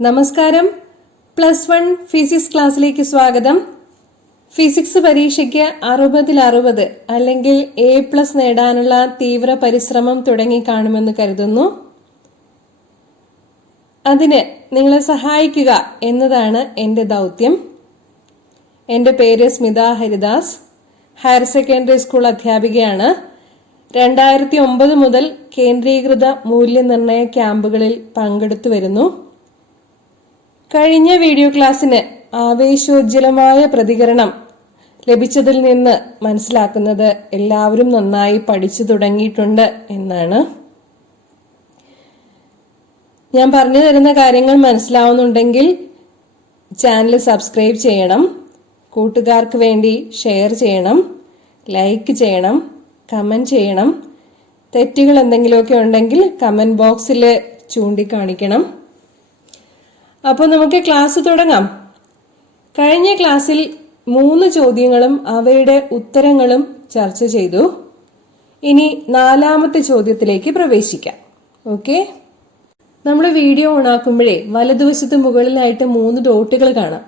നമസ്കാരം. +1 ഫിസിക്സ് ക്ലാസ്സിലേക്ക് സ്വാഗതം. ഫിസിക്സ് പരീക്ഷയ്ക്ക് 60-60 അല്ലെങ്കിൽ A+ നേടാനുള്ള തീവ്ര പരിശ്രമം തുടങ്ങി കാണുമെന്ന് കരുതുന്നു. അതിന് നിങ്ങളെ സഹായിക്കുക എന്നതാണ് എൻ്റെ ദൗത്യം. എൻ്റെ പേര് Smitha Haridas. Higher secondary school അധ്യാപികയാണ്. 2009 മുതൽ കേന്ദ്രീകൃത മൂല്യനിർണ്ണയ ക്യാമ്പുകളിൽ പങ്കെടുത്തു വരുന്നു. കഴിഞ്ഞ വീഡിയോ ക്ലാസ്സിന് ആവേശോജ്വലമായ പ്രതികരണം ലഭിച്ചതിൽ നിന്ന് മനസ്സിലാക്കുന്നത് എല്ലാവരും നന്നായി പഠിച്ചു തുടങ്ങിയിട്ടുണ്ട് എന്നാണ്. ഞാൻ പറഞ്ഞു തരുന്ന കാര്യങ്ങൾ മനസ്സിലാവുന്നുണ്ടെങ്കിൽ ചാനൽ സബ്സ്ക്രൈബ് ചെയ്യണം, കൂട്ടുകാർക്ക് വേണ്ടി ഷെയർ ചെയ്യണം, ലൈക്ക് ചെയ്യണം, കമന്റ് ചെയ്യണം. തെറ്റുകൾ എന്തെങ്കിലുമൊക്കെ ഉണ്ടെങ്കിൽ കമന്റ് ബോക്സിൽ ചൂണ്ടിക്കാണിക്കണം. അപ്പോൾ നമുക്ക് ക്ലാസ് തുടങ്ങാം. കഴിഞ്ഞ ക്ലാസ്സിൽ 3 ചോദ്യങ്ങളും അവയുടെ ഉത്തരങ്ങളും ചർച്ച ചെയ്തു. ഇനി 4ാമത്തെ ചോദ്യത്തിലേക്ക് പ്രവേശിക്കാം. ഓക്കെ, നമ്മൾ വീഡിയോ ഓണാക്കുമ്പോഴേ വലതുവശത്ത് മുകളിലായിട്ട് 3 ഡോട്ടുകൾ കാണാം.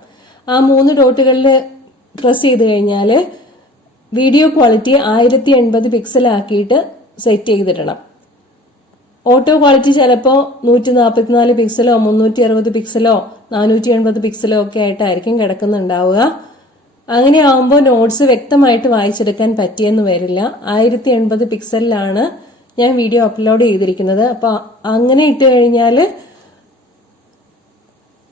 ആ 3 ഡോട്ടുകളിൽ പ്രസ് ചെയ്ത് കഴിഞ്ഞാൽ വീഡിയോ ക്വാളിറ്റി 1080 പിക്സൽ ആക്കിയിട്ട് സെറ്റ് ചെയ്തിടണം. ഓട്ടോ ക്വാളിറ്റി ചിലപ്പോൾ 144 പിക്സലോ 360 പിക്സലോ 480 പിക്സലോ ഒക്കെ ആയിട്ടായിരിക്കും കിടക്കുന്നുണ്ടാവുക. അങ്ങനെ ആവുമ്പോൾ നോട്ട്സ് വ്യക്തമായിട്ട് വായിച്ചെടുക്കാൻ പറ്റിയെന്ന് വരില്ല. 1080 പിക്സലിലാണ് ഞാൻ വീഡിയോ അപ്ലോഡ് ചെയ്തിരിക്കുന്നത്. അപ്പൊ അങ്ങനെ ഇട്ട് കഴിഞ്ഞാൽ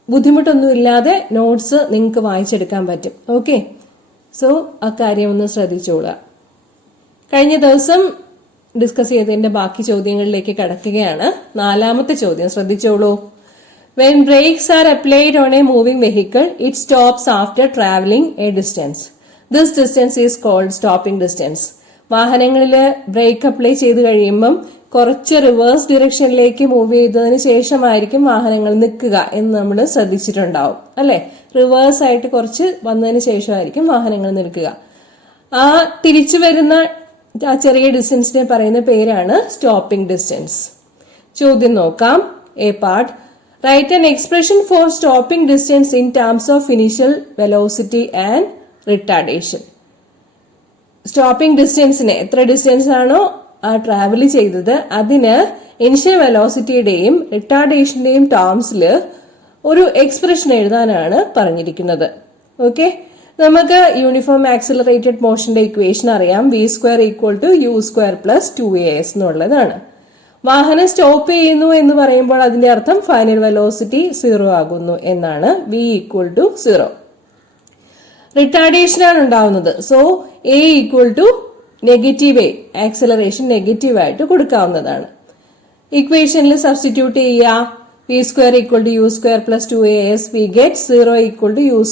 ബുദ്ധിമുട്ടൊന്നുമില്ലാതെ നോട്ട്സ് നിങ്ങൾക്ക് വായിച്ചെടുക്കാൻ പറ്റും. ഓക്കെ, സോ അക്കാര്യം ഒന്ന് ശ്രദ്ധിച്ചോളുക. കഴിഞ്ഞ ദിവസം ഡിസ്കസ് ചെയ്തതിന്റെ ബാക്കി ചോദ്യങ്ങളിലേക്ക് കടക്കുകയാണ്. 4ാമത്തെ ചോദ്യം ശ്രദ്ധിച്ചോളൂ. When brakes are applied on a moving vehicle, it stops after traveling a distance. This distance is called stopping distance. വാഹനങ്ങളിൽ ബ്രേക്ക് അപ്ലൈ ചെയ്ത് കഴിയുമ്പം കുറച്ച് റിവേഴ്സ് ഡിറക്ഷനിലേക്ക് മൂവ് ചെയ്തതിന് ശേഷമായിരിക്കും വാഹനങ്ങൾ നിൽക്കുക എന്ന് നമ്മൾ ശ്രദ്ധിച്ചിട്ടുണ്ടാവും അല്ലെ. റിവേഴ്സ് ആയിട്ട് കുറച്ച് വന്നതിന് ശേഷമായിരിക്കും വാഹനങ്ങൾ നിൽക്കുക. ആ തിരിച്ചു വരുന്ന ആ ചെറിയ ഡിസ്റ്റൻസിനെ പറയുന്ന പേരാണ് സ്റ്റോപ്പിംഗ് ഡിസ്റ്റൻസ്. ചോദ്യം നോക്കാം. A part. Write an expression for stopping distance in terms of initial velocity and retardation. Stopping ഡിസ്റ്റൻസിന് എത്ര ഡിസ്റ്റൻസ് ആണോ ആ ട്രാവൽ ചെയ്തത് അതിന് ഇനിഷ്യൽ വെലോസിറ്റിയുടെയും റിട്ടാർഡേഷന്റെയും ടേംസിൽ ഒരു എക്സ്പ്രഷൻ എഴുതാനാണ് പറഞ്ഞിരിക്കുന്നത്. ഓക്കെ, നമുക്ക് യൂണിഫോം ആക്സിലറേറ്റഡ് മോഷന്റെ ഇക്വേഷൻ അറിയാം. v² = u² + 2as എന്നുള്ളതാണ്. വാഹനം സ്റ്റോപ്പ് ചെയ്യുന്നു എന്ന് പറയുമ്പോൾ അതിന്റെ അർത്ഥം ഫൈനൽ വെലോസിറ്റി 0 ആകുന്നു എന്നാണ്. v = 0. റിട്ടാർഡേഷൻ ആണ് ഉണ്ടാവുന്നത്. സോ a = ആക്സിലറേഷൻ നെഗറ്റീവ് ആയിട്ട് കൊടുക്കാവുന്നതാണ്. ഇക്വേഷനിൽ സബ്സ്റ്റിറ്റ്യൂട്ട് ചെയ്യുക. v² = u² + 2as. we get 0 = u²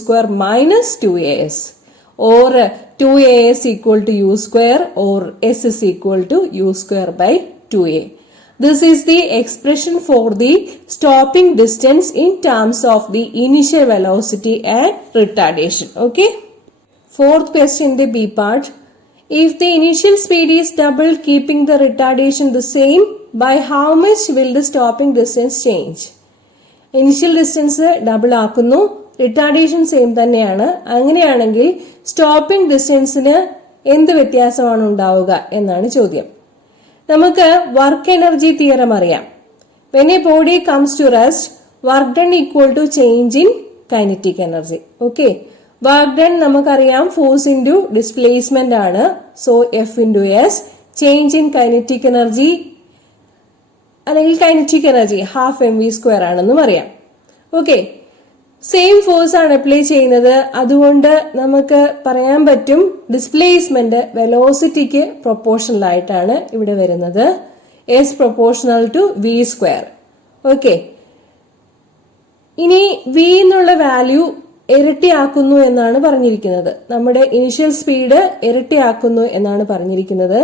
- 2as or 2as = u² or s is equal to u² / 2a. This is the expression for the stopping distance in terms of the initial velocity and retardation. Okay. 4th question, the B part. If the initial speed is double keeping the retardation the same, by how much will the stopping distance change? Initial distance double ആക്കുന്നു, retardation same തന്നെയാണ്. അങ്ങനെയാണെങ്കിൽ stopping ഡിസ്റ്റൻസിന് എന്ത് വ്യത്യാസമാണ് ഉണ്ടാവുക എന്നാണ് ചോദ്യം. നമുക്ക് work energy theorem അറിയാം. When a body comes to rest, work done = change in kinetic energy. Okay, work done നമുക്കറിയാം ഫോഴ്സ് ഇൻറ്റു ഡിസ്പ്ലേസ്മെന്റ് ആണ്. So F × S. Change in kinetic energy അല്ലെങ്കിൽ കൈനറ്റിക് എനർജി ½mv² ആണെന്നും അറിയാം. Okay, same force ആണ് apply ചെയ്യുന്നത്. അതുകൊണ്ട് നമുക്ക് പറയാൻ പറ്റും ഡിസ്പ്ലേസ്മെന്റ് വെലോസിറ്റിക്ക് പ്രൊപ്പോർഷണൽ ആയിട്ടാണ് ഇവിടെ വരുന്നത്. S ∝ v². ഓക്കെ, ഇനി v എന്നുള്ള വാല്യൂ ഇരട്ടിയാക്കുന്നു എന്നാണ് പറഞ്ഞിരിക്കുന്നത്. നമ്മുടെ ഇനിഷ്യൽ സ്പീഡ് ഇരട്ടിയാക്കുന്നു എന്നാണ് പറഞ്ഞിരിക്കുന്നത്.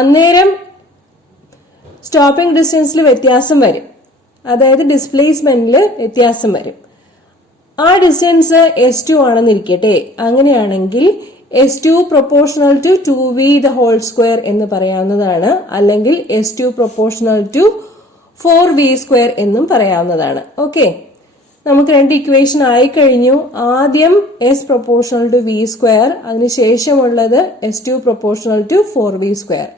അന്നേരം സ്റ്റോപ്പിംഗ് ഡിസ്റ്റൻസിൽ വ്യത്യാസം വരും, അതായത് ഡിസ്പ്ലേസ്മെന്റിൽ വ്യത്യാസം വരും. ആ ഡിസ്റ്റൻസ് s2 ആണെന്നിരിക്കട്ടെ. അങ്ങനെയാണെങ്കിൽ s2 ∝ 2v² എന്ന് പറയാവുന്നതാണ്. അല്ലെങ്കിൽ s2 ∝ 4v² എന്നും പറയാവുന്നതാണ്. ഓക്കെ, നമുക്ക് രണ്ട് ഇക്വേഷൻ ആയി കഴിഞ്ഞു. ആദ്യം S proportional to V square, അതിനുശേഷമുള്ളത് S2 proportional to 4V square.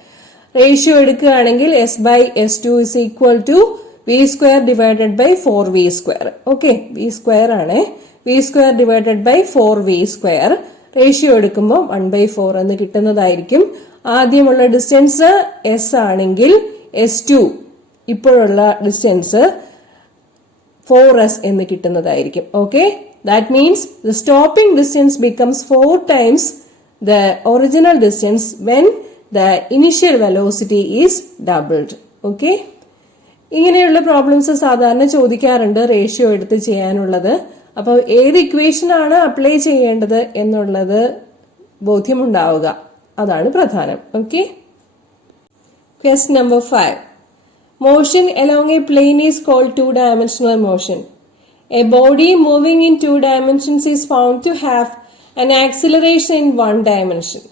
Ratio എടുക്കുകയാണെങ്കിൽ S/S2 is equal to V square divided by 4V square. Okay, V square ആണ്. V square divided by 4V square. Ratio എടുക്കുമ്പോൾ 1/4 എന്ന് കിട്ടുന്നതായിരിക്കും. ആദ്യമുള്ള distance S ആണെങ്കിൽ S2 ഇപ്പോഴുള്ള distance 4S എന്ന് കിട്ടുന്നതായിരിക്കും. Okay, that means the stopping distance becomes 4 times the original distance when the initial velocity is doubled. Okay, ഇങ്ങനെയുള്ള problems സാധാരണ ചോദിക്കാറുണ്ട് റേഷ്യോ എടുത്ത് ചെയ്യാനുള്ളത്. അപ്പോൾ ഏത് ഇക്വേഷൻ ആണ് അപ്ലൈ ചെയ്യേണ്ടത് എന്നുള്ളത് ബോധ്യമുണ്ടാവുക, അതാണ് പ്രധാനം. Okay, question number 5. Motion along a plane is called two-dimensional motion. A body moving in 2 dimensions is found to have an acceleration in 1 dimension.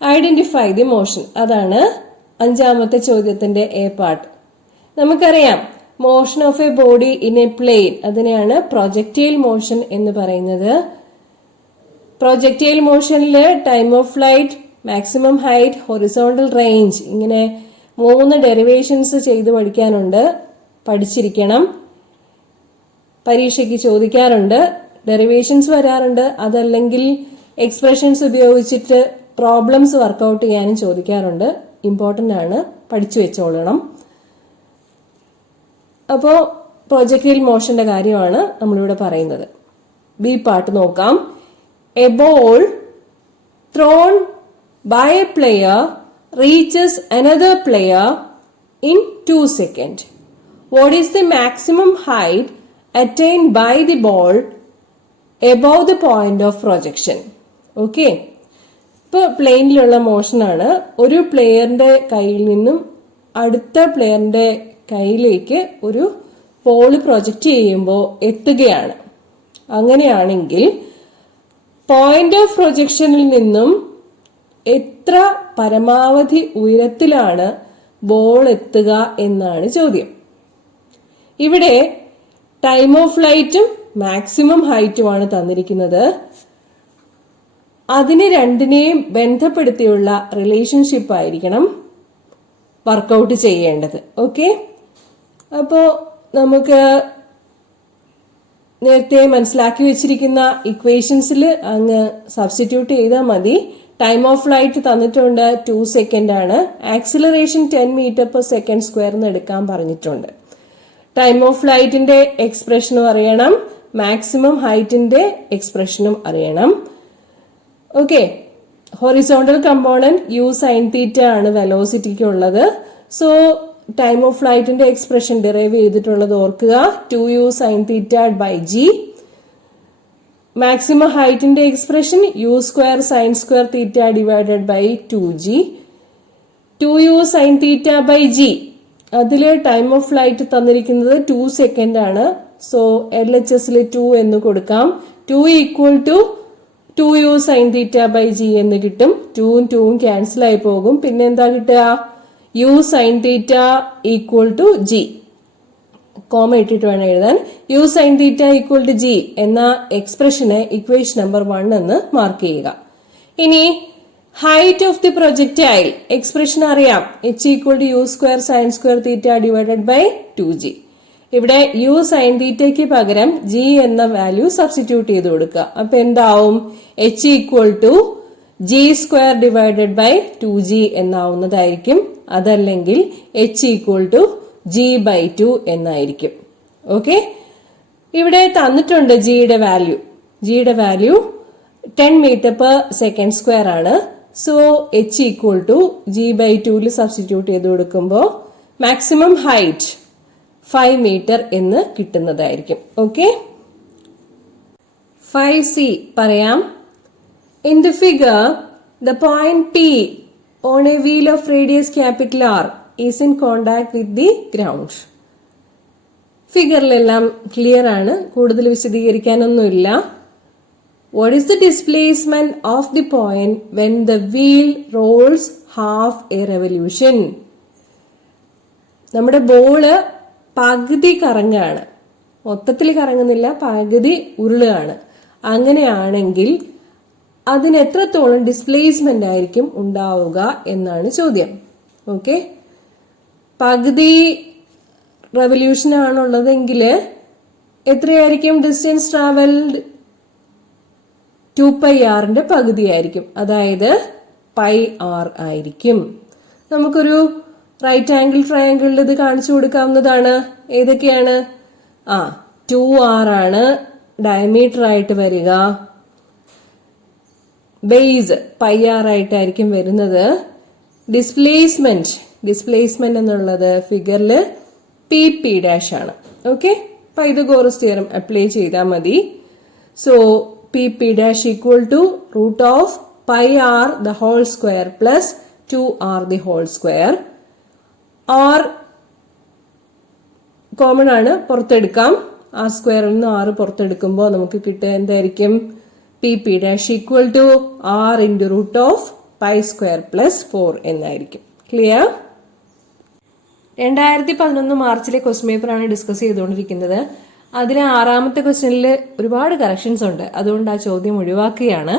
Identify the motion. അതാണ് അഞ്ചാമത്തെ ചോദ്യത്തിന്റെ എ പാർട്ട്. നമുക്കറിയാം motion of a body in a plane, അതിനെയാണ് projectile motion എന്ന് പറയുന്നത്. Projectile മോഷനിൽ time of flight, maximum height, horizontal range, ഇങ്ങനെ 3 derivations ചെയ്ത് പഠിച്ചിരിക്കണം. പരീക്ഷയ്ക്ക് ചോദിക്കാറുണ്ട്, ഡെറിവേഷൻസ് വരാറുണ്ട്. അതല്ലെങ്കിൽ എക്സ്പ്രഷൻസ് ഉപയോഗിച്ചിട്ട് പ്രോബ്ലംസ് വർക്കൗട്ട് ചെയ്യാനും ചോദിക്കാറുണ്ട്. ഇമ്പോർട്ടന്റ് ആണ്, പഠിച്ചു വെച്ചോളണം. അപ്പോ പ്രൊജക്റ്റൈൽ മോഷന്റെ കാര്യമാണ് നമ്മളിവിടെ പറയുന്നത്. ബി പാർട്ട് നോക്കാം. A ball thrown by a player reaches another player in 2 seconds. What is the maximum height attained by the ball above the point of projection? Okay, ഇപ്പോൾ പ്ലെയിനിലുള്ള മോഷനാണ്. ഒരു പ്ലെയറിന്റെ കയ്യിൽ നിന്നും അടുത്ത പ്ലെയറിന്റെ കയ്യിലേക്ക് ഒരു ബോൾ പ്രൊജക്റ്റ് ചെയ്യുമ്പോൾ എത്തുകയാണ്. അങ്ങനെയാണെങ്കിൽ പോയിന്റ് ഓഫ് പ്രൊജക്ഷനിൽ നിന്നും എത്ര പരമാവധി ഉയരത്തിലാണ് ബോൾ എത്തുക എന്നാണ് ചോദ്യം. ഇവിടെ ടൈം ഓഫ് ഫ്ലൈറ്റും മാക്സിമം ഹൈറ്റുമാണ് തന്നിരിക്കുന്നത്. അതിനെ രണ്ടിനെയും ബന്ധപ്പെടുത്തിയുള്ള റിലേഷൻഷിപ്പ് ആയിരിക്കണം വർക്കൗട്ട് ചെയ്യേണ്ടത്. ഓക്കെ, അപ്പോ നമുക്ക് നേരത്തെ മനസ്സിലാക്കി വെച്ചിരിക്കുന്ന ഇക്വേഷൻസിൽ അങ്ങ് സബ്സ്റ്റിറ്റ്യൂട്ട് ചെയ്താൽ മതി. ടൈം ഓഫ് ഫ്ലൈറ്റ് തന്നിട്ടുണ്ട് 2 സെക്കൻഡ് ആണ്. ആക്സിലറേഷൻ 10 m/s² എന്ന് എടുക്കാൻ പറഞ്ഞിട്ടുണ്ട്. ടൈം ഓഫ് ഫ്ലൈറ്റിന്റെ എക്സ്പ്രഷനും അറിയണം, മാക്സിമം ഹൈറ്റിന്റെ എക്സ്പ്രഷനും അറിയണം. Okay, horizontal component u sin θ ആണ് വെലോസിറ്റിക്ക് ഉള്ളത്. സോ ടൈം ഓഫ് ഫ്ലൈറ്റിന്റെ എക്സ്പ്രഷൻ ഡിറൈവ് ചെയ്തിട്ടുള്ളത് ഓർക്കുക, 2u sin θ/g. മാക്സിമം ഹൈറ്റിന്റെ expression u² sin² θ divided by 2g. 2u sin θ/g. അതില് ടൈം ഓഫ് ഫ്ലൈറ്റ് തന്നിരിക്കുന്നത് 2 സെക്കൻഡ് ആണ്. സോ LHSൽ 2 എന്ന് കൊടുക്കാം. 2 = 2u sin θ/g എന്ന് കിട്ടും. 2ഉം 2ഉം ക്യാൻസൽ ആയി പോകും. പിന്നെ എന്താ കിട്ടുക? u sin θ = g. കോമ ഇട്ടിട്ട് വേണം എഴുതാൻ. u sin θ = g എന്ന എക്സ്പ്രഷനെ ഇക്വേഷൻ നമ്പർ 1 എന്ന് മാർക്ക് ചെയ്യുക. ഇനി height of the projectile expression അറിയാം, h = u² sin² θ divided by 2g. ഇവിടെ u sin θയ്ക്ക് പകരം g എന്ന വാല്യൂ സബ്സ്റ്റിറ്റ്യൂട്ട് ചെയ്ത് കൊടുക്കുക. അപ്പൊ എന്താവും? h = g² divided by 2g എന്നാവുന്നതായിരിക്കും. അതല്ലെങ്കിൽ h = g/2 എന്നായിരിക്കും. ഓക്കെ, ഇവിടെ തന്നിട്ടുണ്ട് ജിയുടെ വാല്യൂ. 10 m/s² ആണ്. സോ h = g/2 സബ്സ്റ്റിറ്റ്യൂട്ട് ചെയ്ത് കൊടുക്കുമ്പോൾ മാക്സിമം ഹൈറ്റ് 5 മീറ്റർ എന്ന് കിട്ടുന്നതായിരിക്കും. ഓക്കെ, 5C പറയാം. In the figure the point P on a wheel of radius capital R is in contact with the ground. ഫിഗറിലെല്ലാം ക്ലിയർ ആണ്, കൂടുതൽ വിശദീകരിക്കാനൊന്നുമില്ല. What is the displacement of the point when the wheel rolls half a revolution? നമ്മുടെ ball പകുതി കറങ്ങാണ്. മൊത്തത്തിൽ കറങ്ങുന്നില്ല, പകുതി ഉരുളുകയാണ്. അങ്ങനെയാണെങ്കിൽ അതിന് എത്രത്തോളം ഡിസ്പ്ലേസ്മെന്റ് ആയിരിക്കും ഉണ്ടാവുക എന്നാണ് ചോദ്യം. ഓക്കെ, പകുതി റെവല്യൂഷൻ ആണുള്ളതെങ്കിൽ എത്രയായിരിക്കും ഡിസ്റ്റൻസ് ട്രാവൽഡ്? 2πr പകുതിയായിരിക്കും, അതായത് πr ആയിരിക്കും. നമുക്കൊരു റൈറ്റ് ആംഗിൾ ട്രയാംഗിളിൽ ഇത് കാണിച്ചു കൊടുക്കാവുന്നതാണ്. ഏതൊക്കെയാണ്? 2r ആണ് ഡയമീറ്റർ ആയിട്ട് വരിക, ബേസ് πr ആയിട്ടായിരിക്കും വരുന്നത്. ഡിസ്പ്ലേസ്മെന്റ് എന്നുള്ളത് ഫിഗറിൽ PP' ആണ്. ഓക്കെ, പൈതഗോറസ് തിയറം അപ്ലൈ ചെയ്താൽ മതി. So PP' equal to √πr the whole square plus 2r the whole square. r common ആണ്, പുറത്തെടുക്കാം. r സ്ക്വയറിൽ നിന്ന് r പുറത്തെടുക്കുമ്പോൾ നമുക്ക് കിട്ടുക എന്തായിരിക്കും? PP' equal to r into √π² plus 4 എന്നായിരിക്കും. ക്ലിയർ? 2011 മാർച്ചിലെ ക്വസ്റ്റ്യൻ പേപ്പർ ആണ് ഡിസ്കസ് ചെയ്തുകൊണ്ടിരിക്കുന്നത്. അതിലെ 6ാമത്തെ ക്വസ്റ്റ്യനിൽ ഒരുപാട് കറക്ഷൻസ് ഉണ്ട്, അതുകൊണ്ട് ആ ചോദ്യം ഒഴിവാക്കുകയാണ്.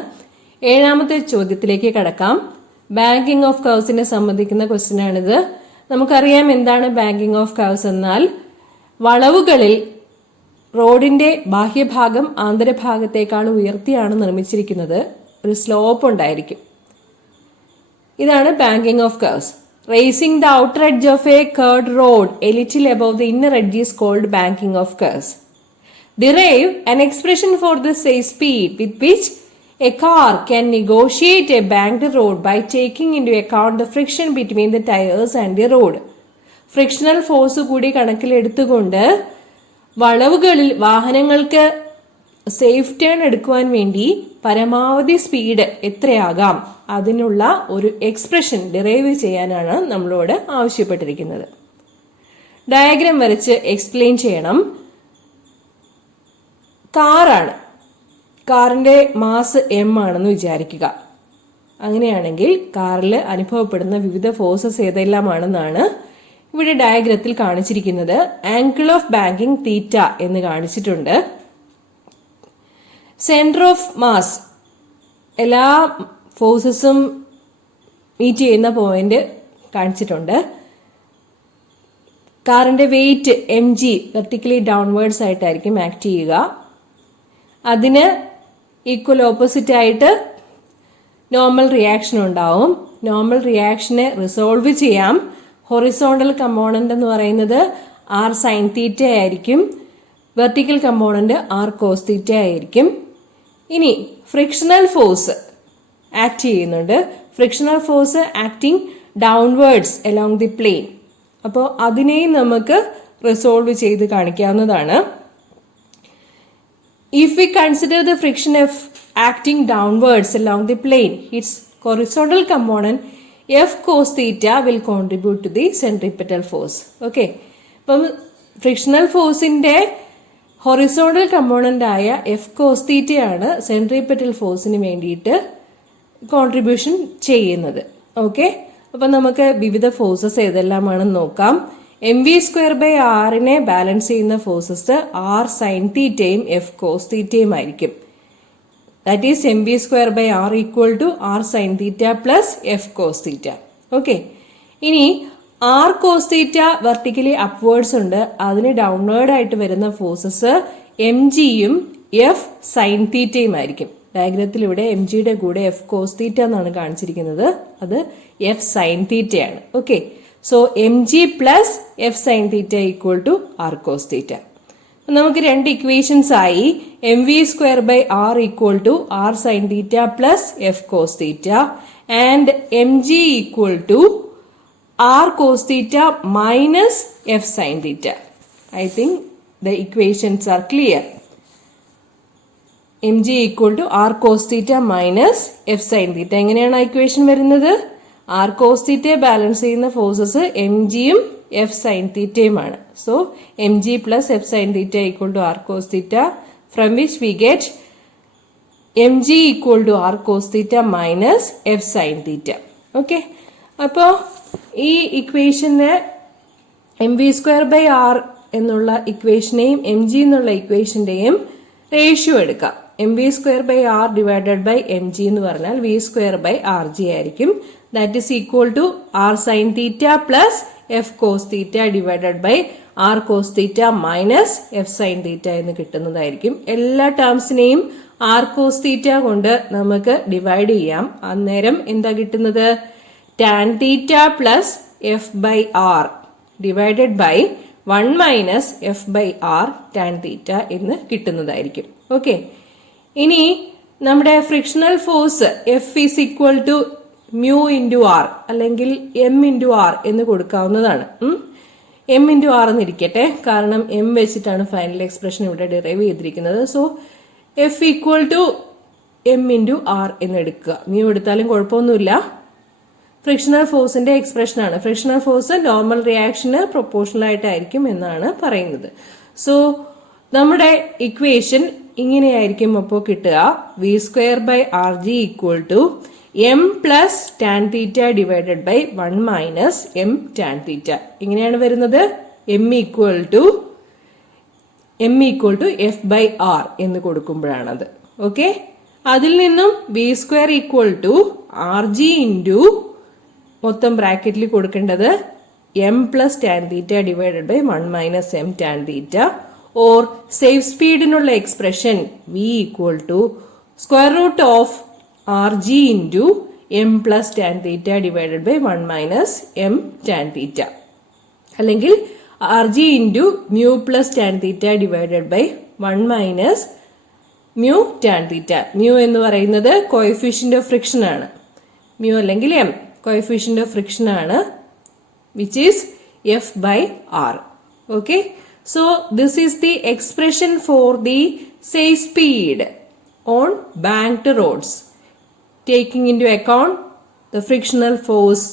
7ാമത്തെ ചോദ്യത്തിലേക്ക് കടക്കാം. ബാങ്കിങ് ഓഫ് കർവ്സിനെ സംബന്ധിക്കുന്ന ക്വസ്റ്റ്യൻ ആണിത്. നമുക്കറിയാം എന്താണ് ബാങ്കിങ് ഓഫ് കർവ്സ് എന്നാൽ, വളവുകളിൽ റോഡിന്റെ ബാഹ്യഭാഗം ആന്തരഭാഗത്തേക്കാൾ ഉയർത്തിയാണ് നിർമ്മിച്ചിരിക്കുന്നത്, ഒരു സ്ലോപ്പ് ഉണ്ടായിരിക്കും. ഇതാണ് banking of curves. Raising the outer edge of a curved road a little above the inner edge is called banking of curves. Derive an expression for the speed with which a car can negotiate a banked road by taking into account the friction between the tires and the road. Frictional force കൂടി കണക്കിലെടുത്തുകൊണ്ട് വളവുകളിൽ വാഹനങ്ങൾക്ക് safe turn എടുക്കുവാൻ വേണ്ടി പരമാവധി speed എത്രയാകാം അതിനുള്ള ഒരു expression derive ചെയ്യാനാണ് നമ്മളോട് ആവശ്യപ്പെട്ടിരിക്കുന്നത്. ഡയഗ്രാം വരച്ച് എക്സ്പ്ലെയിൻ ചെയ്യണം. കാറാണ്, കാറിന്റെ മാസ് m ആണെന്ന് വിചാരിക്കുക. അങ്ങനെയാണെങ്കിൽ കാറിൽ അനുഭവപ്പെടുന്ന വിവിധ ഫോഴ്സസ് ഏതെല്ലാമാണെന്നാണ് ഇവിടെ ഡയഗ്രത്തിൽ കാണിച്ചിരിക്കുന്നത്. ആംഗിൾ ഓഫ് ബാങ്കിങ് തീറ്റ എന്ന് കാണിച്ചിട്ടുണ്ട്. സെന്റർ ഓഫ് മാസ്, എല്ലാ ഫോഴ്സസും മീറ്റ് ചെയ്യുന്ന പോയിന്റ് കാണിച്ചിട്ടുണ്ട്. കാറിന്റെ വെയിറ്റ് mg വെർട്ടിക്കലി ഡൗൺവേർഡ്സ് ആയിട്ടായിരിക്കും ആക്ട് ചെയ്യുക. അതിന് ഈക്വൽ ഓപ്പോസിറ്റ് ആയിട്ട് നോർമൽ റിയാക്ഷൻ ഉണ്ടാവും. നോർമൽ റിയാക്ഷനെ റിസോൾവ് ചെയ്യാം. ഹൊറിസോണ്ടൽ കമ്പോണന്റ് എന്ന് പറയുന്നത് r sin തീറ്റ ആയിരിക്കും, വെർട്ടിക്കൽ കമ്പോണന്റ് r cos തീറ്റ ആയിരിക്കും. ഇനി ഫ്രിക്ഷണൽ ഫോഴ്സ് ആക്ട് ചെയ്യുന്നുണ്ട്. Frictional force acting downwards along the plain. അപ്പോൾ അതിനെയും നമുക്ക് റിസോൾവ് ചെയ്ത് കാണിക്കാവുന്നതാണ്. If we consider the friction of acting downwards along the plane, its horizontal component F cos theta will contribute to the centripetal force. Okay. അപ്പം frictional ഫോഴ്സിന്റെ horizontal component ആയ F cos theta ആണ് centripetal ഫോഴ്സിന് വേണ്ടിയിട്ട് contribution ചെയ്യുന്നത്. Okay, അപ്പൊ നമുക്ക് വിവിധ forces ഏതെല്ലാമാണെന്ന് നോക്കാം. mv²/r ബാലൻസ് ചെയ്യുന്ന ഫോഴ്സസ് r sin തീറ്റയും F cos തീറ്റയും ആയിരിക്കും. That is mv²/r equal to r sin theta plus F cos theta. Okay, ഇനി r cos theta vertically upwards ഉണ്ട്, അതിന് ഡൗൺവേർഡ് ആയിട്ട് വരുന്ന ഫോഴ്സസ് mgയും F sin തീറ്റയും ആയിരിക്കും. ഡയഗ്രത്തിൽ ഇവിടെ mgയുടെ കൂടെ F cos തീറ്റ എന്നാണ് കാണിച്ചിരിക്കുന്നത്, അത് F sin തീറ്റയാണ്. Okay, so mg plus F sin theta equal to r cos theta. നമുക്ക് രണ്ട് ഇക്വേഷൻസ് ആയി. mv²/r equal to r sin theta plus F cos theta and mg equal to r cos theta minus F sin theta. I think the equations are clear. mg equal to r cos theta minus F sin theta. എങ്ങനെയാണ് ആ equation വരുന്നത്? r cos theta balance ചെയ്യുന്ന forces mgയും F sin തീറ്റയുമാണ്. So mg plus F sin theta equal to r cos theta, from which we get mg equal to r cos theta minus F sin theta. Okay, അപ്പോ ഈ ഇക്വേഷന് mv²/r എന്നുള്ള ഇക്വേഷനെയും M G എന്നുള്ള ഇക്വേഷന്റെയും ratio എടുക്കാം. M V square by R divided by M G എന്ന് പറഞ്ഞാൽ V square by R G ആയിരിക്കും. That is equal to R sine theta plus F cos theta divided by R cos theta minus F sine theta എന്ന് കിട്ടുന്നതായിരിക്കും. എല്ലാ ടേംസിനെയും R cos theta കൊണ്ട് നമുക്ക് divide ചെയ്യാം. അന്നേരം എന്താ കിട്ടുന്നത്? Tan theta plus F by R divided by 1 minus F by R tan theta എന്ന് കിട്ടുന്നതായിരിക്കും. ഓക്കെ, ഇനി നമ്മുടെ frictional force F is equal to mu into R അല്ലെങ്കിൽ എം ഇൻറ്റു ആർ എന്ന് കൊടുക്കാവുന്നതാണ്. എം ഇൻറ്റു ആർ എന്നിരിക്കട്ടെ, കാരണം എം വെച്ചിട്ടാണ് ഫൈനൽ എക്സ്പ്രഷൻ ഇവിടെ ഡിറൈവ് ചെയ്തിരിക്കുന്നത്. So F equal to M into R എന്ന് എടുക്കുക. മ്യൂ എടുത്താലും കുഴപ്പമൊന്നുമില്ല. ഫ്രിക്ഷണൽ ഫോഴ്സിന്റെ എക്സ്പ്രഷൻ ആണ്. ഫ്രിക്ഷണൽ ഫോഴ്സ് നോർമൽ റിയാക്ഷന് പ്രൊപ്പോർഷണൽ ആയിട്ടായിരിക്കും എന്നാണ് പറയുന്നത്. സോ നമ്മുടെ ഇക്വേഷൻ ഇങ്ങനെയായിരിക്കും അപ്പോൾ കിട്ടുക. V square by R G equal to M plus tan theta divided by 1 minus M tan theta. ഇങ്ങനെയാണ് വരുന്നത്. M equal to F by R എന്ന് കൊടുക്കുമ്പോഴാണത്. ഓക്കെ, അതിൽ നിന്നും V square equal to R G into മൊത്തം ബ്രാക്കറ്റിൽ കൊടുക്കേണ്ടത് M plus tan theta divided by 1 minus M tan theta, or safe സ്പീഡിനുള്ള expression V equal to square root of R G into M plus tan theta divided by 1 minus M tan theta, അല്ലെങ്കിൽ R G into mu plus tan theta divided by 1 minus mu tan theta. Mu എന്ന് പറയുന്നത് coefficient of friction ആണ്. Mu അല്ലെങ്കിൽ M coefficient of friction ആണ്, which is F by R. Okay, so this is the expression for the safe speed on banked roads, taking into account the frictional force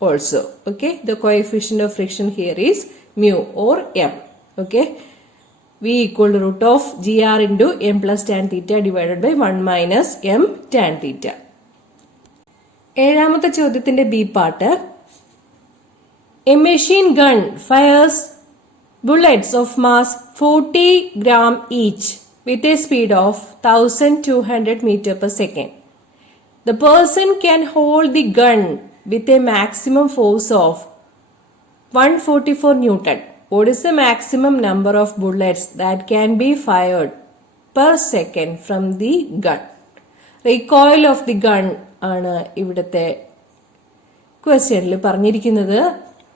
also. Okay, the coefficient of friction here is mu or m. Okay, v equal to root of gr into m plus tan theta divided by 1 minus m tan theta. ഏഴാമത്തെ ചോദ്യത്തിന്റെ B part. A machine gun fires bullets of mass 40 gram each with a speed of 1200 meter per second. The person can hold the gun with a maximum force of 144 Newton. What is the maximum number of bullets that can be fired per second from the gun? Recoil of the gun ആണ് ഇവിടുത്തെ ക്വസ്റ്റ്യനിൽ പറഞ്ഞിരിക്കുന്നത്.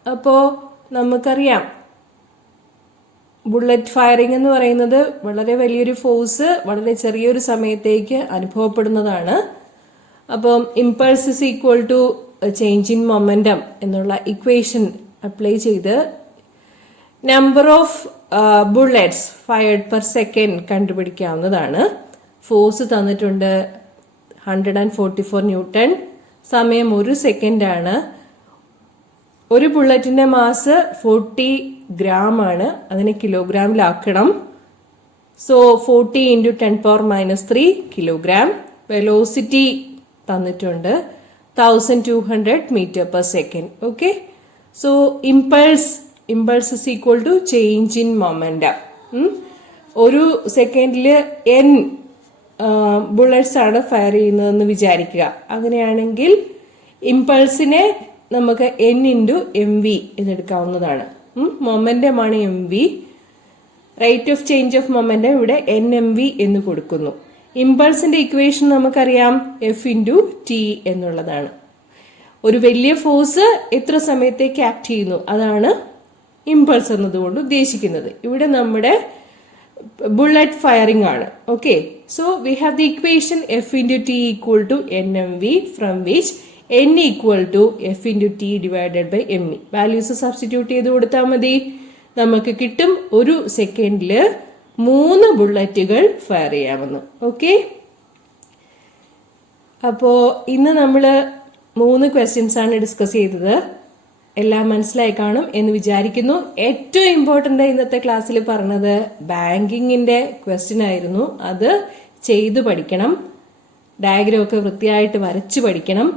അപ്പോൾ നമുക്കറിയാം bullet firing എന്ന് പറയുന്നത് വളരെ വലിയൊരു ഫോഴ്സ് വളരെ ചെറിയൊരു സമയത്തേക്ക് അനുഭവപ്പെടുന്നതാണ്. അപ്പം impulse is equal to change in momentum എന്നുള്ള ഇക്വേഷൻ അപ്ലൈ ചെയ്ത് number of bullets fired per second കണ്ടുപിടിക്കാവുന്നതാണ്. ഫോഴ്സ് തന്നിട്ടുണ്ട് 144 ന്യൂട്ടൺ, സമയം 1 സെക്കൻഡാണ്. ഒരു ബുള്ളറ്റിന്റെ മാസ് 40 ഗ്രാം ആണ്, അതിനെ കിലോഗ്രാമിലാക്കണം. So 40 × 10⁻³ kilogram. വെലോസിറ്റി തന്നിട്ടുണ്ട് 1200 metre per second. Okay, so impulse is equal to change in momentum. ഒരു സെക്കൻഡില് n ബുള്ളറ്റ്സ് ആണ് ഫയർ ചെയ്യുന്നതെന്ന് വിചാരിക്കുക. അങ്ങനെയാണെങ്കിൽ ഇമ്പൾസിനെ നമുക്ക് n × mv എന്നെടുക്കാവുന്നതാണ്. മൊമെന്റമാണ് mv. Rate of change of momentum ഇവിടെ nmv എന്ന് കൊടുക്കുന്നു. ഇമ്പൾസിന്റെ ഇക്വേഷൻ നമുക്കറിയാം എഫ് ഇൻറ്റു ടി എന്നുള്ളതാണ്. ഒരു വലിയ ഫോഴ്സ് എത്ര സമയത്തേക്ക് ആക്ട് ചെയ്യുന്നു അതാണ് ഇമ്പൾസ് എന്നതുകൊണ്ട് ഉദ്ദേശിക്കുന്നത്. ഇവിടെ നമ്മുടെ ബുള്ളറ്റ് ഫയറിംഗ് ആണ്. Okay, so we have the equation F into T equal to nmv, from which n equal to F into T divided by me. Values substitute ചെയ്ത് കൊടുത്താൽ മതി. നമുക്ക് കിട്ടും ഒരു സെക്കൻഡില് 3 ബുള്ളറ്റുകൾ ഫയർ ചെയ്യാമെന്ന്. ഓക്കെ, അപ്പോ ഇന്ന് നമ്മള് 3 ക്വസ്റ്റ്യൻസ് ആണ് ഡിസ്കസ് ചെയ്തത്. എല്ലാം മനസ്സിലായി കാണും എന്ന് വിചാരിക്കുന്നു. ഏറ്റവും ഇമ്പോർട്ടന്റ് ഇന്നത്തെ ക്ലാസ്സിൽ പറഞ്ഞത് ബാങ്കിങ്ങിന്റെ ക്വസ്റ്റ്യൻ ആയിരുന്നു. അത് ചെയ്തു പഠിക്കണം, ഡയഗ്രം ഒക്കെ വൃത്തിയായിട്ട് വരച്ചു പഠിക്കണം.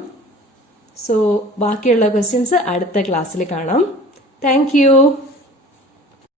സോ ബാക്കിയുള്ള ക്വസ്റ്റ്യൻസ് അടുത്ത ക്ലാസ്സിൽ കാണാം. Thank you.